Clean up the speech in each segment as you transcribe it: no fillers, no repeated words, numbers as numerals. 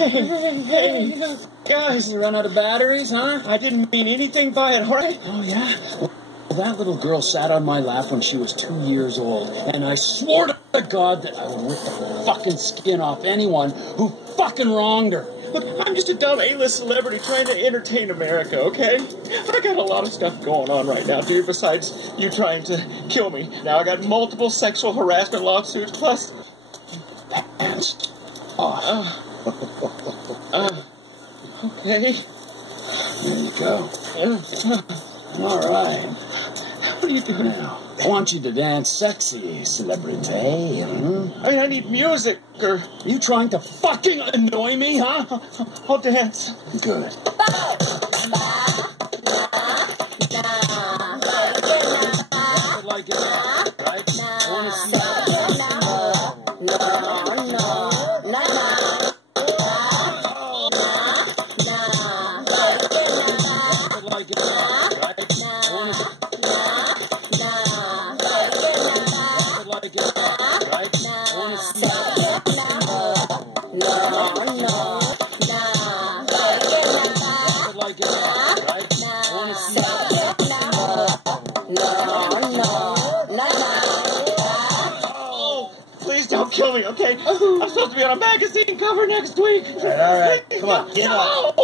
Hey, guys. You run out of batteries, huh? I didn't mean anything by it, all right? Oh, yeah? Well, that little girl sat on my lap when she was 2 years old, and I swore to God that I would rip the fucking skin off anyone who fucking wronged her. Look, I'm just a dumb A-list celebrity trying to entertain America, okay? I got a lot of stuff going on right now, dude, besides you trying to kill me. Now I got multiple sexual harassment lawsuits, plus... Pants off. Okay. There you go. All right. What are you doing Now, I want you to dance sexy, celebrity. I mean, I need music, or... Are you trying to fucking annoy me, huh? I'll dance. Good. Like it, right? I want to see like it, right? I want to like it, right? I want to see like it, right? I want to see Oh, please don't kill me, okay? I'm supposed to be on a magazine cover next week. All right. Come on, get up.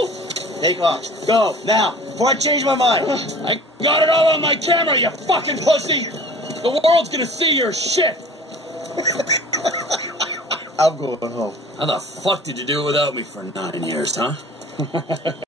Take off. Go, now, before I change my mind. I got it all on my camera, you fucking pussy! The world's gonna see your shit! I'm going home. How the fuck did you do it without me for 9 years, huh?